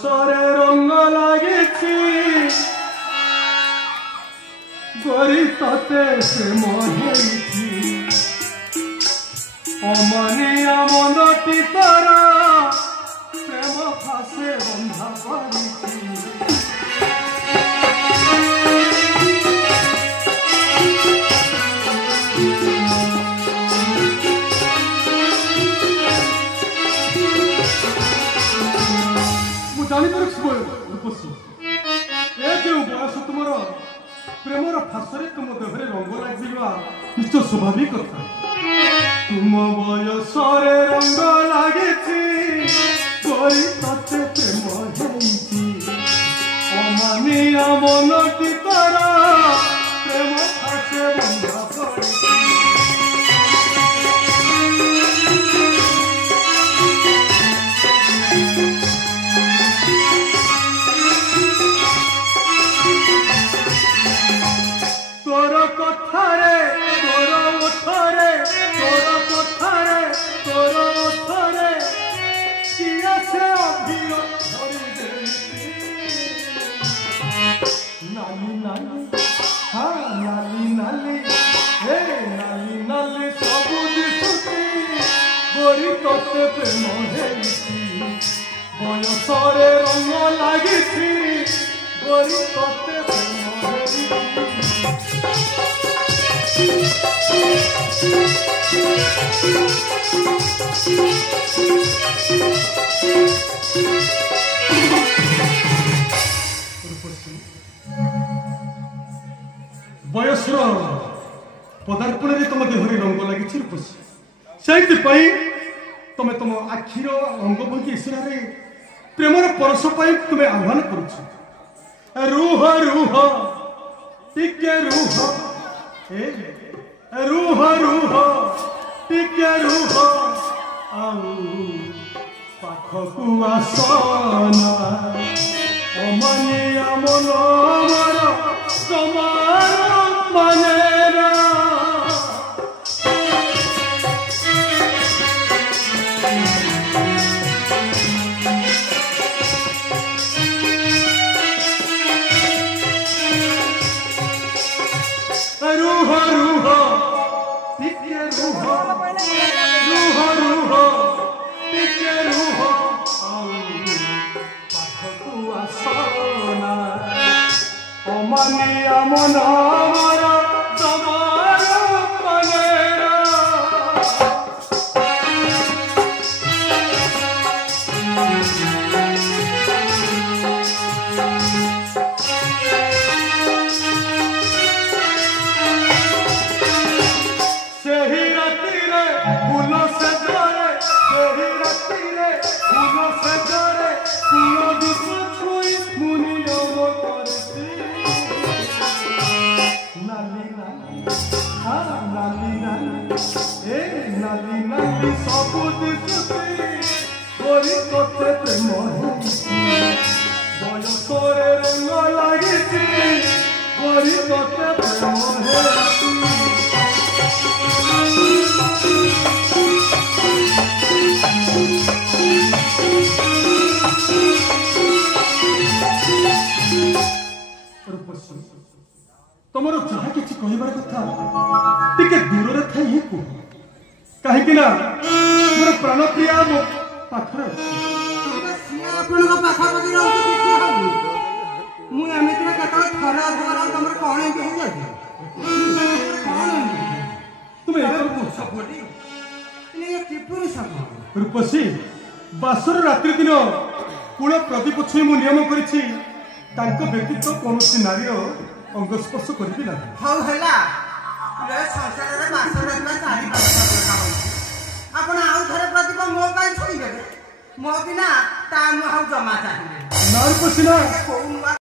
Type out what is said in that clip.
बयसरे रंग लगे गरी तते प्रेम अमनिया मनटी तारा प्रेम फासे बंधा पड़ी जापर बयस तुम प्रेमर फासरे तुम देहरे रंग लगे निश्चय स्वाभाविक कथा तुम बयस रंग लगे तते प्रेम अमानिया मनटी तारा प्रेम फासे बंधा पड़ी नाली नाली हाँ नाली नाली हे नाली नाली सब दिशुती गोरी तते प्रेम बयसरे रंग लगी गोरी तते प्रेम बयसर पदार्पण में तुम देहरी रंग लगी रूपसी से तुम तुम आखिर अंगभंगी इशारे प्रेमर परश तुम्हें आह्वान कर रुह रुह टिके रुह रुह रुह टिके रुह पाखकु आसना अमनिया मनोमर समार मनेरा रूह रूह टिके रूह रूह रूह टिके रूह पाखकु आसना अमनिया मनोमर समार मनेरा सही राति रे फूल से जरे सही राति रे फूल से जरे फूल दिस छुई मुनि नम करती नाली नाली हाँ नाली नाली ए नाली नाली सब दिशुती गोरी तते प्रेम बयसरे रंग लगी गोरी तते प्रेम तुमर जहाँ कि कहबार कथा टिके दूर था ये कह कहीं मोर प्राण प्रिया मो पाखर रूपसी बासर रात्रि दिन कूल प्रदीप छुई मु नियम करिछि व्यक्तित्व कौन नारी अंग स्पर्श करी ना प्रदीप मो छुईबे मो बिना जमा चाहिए ना रूपसी ना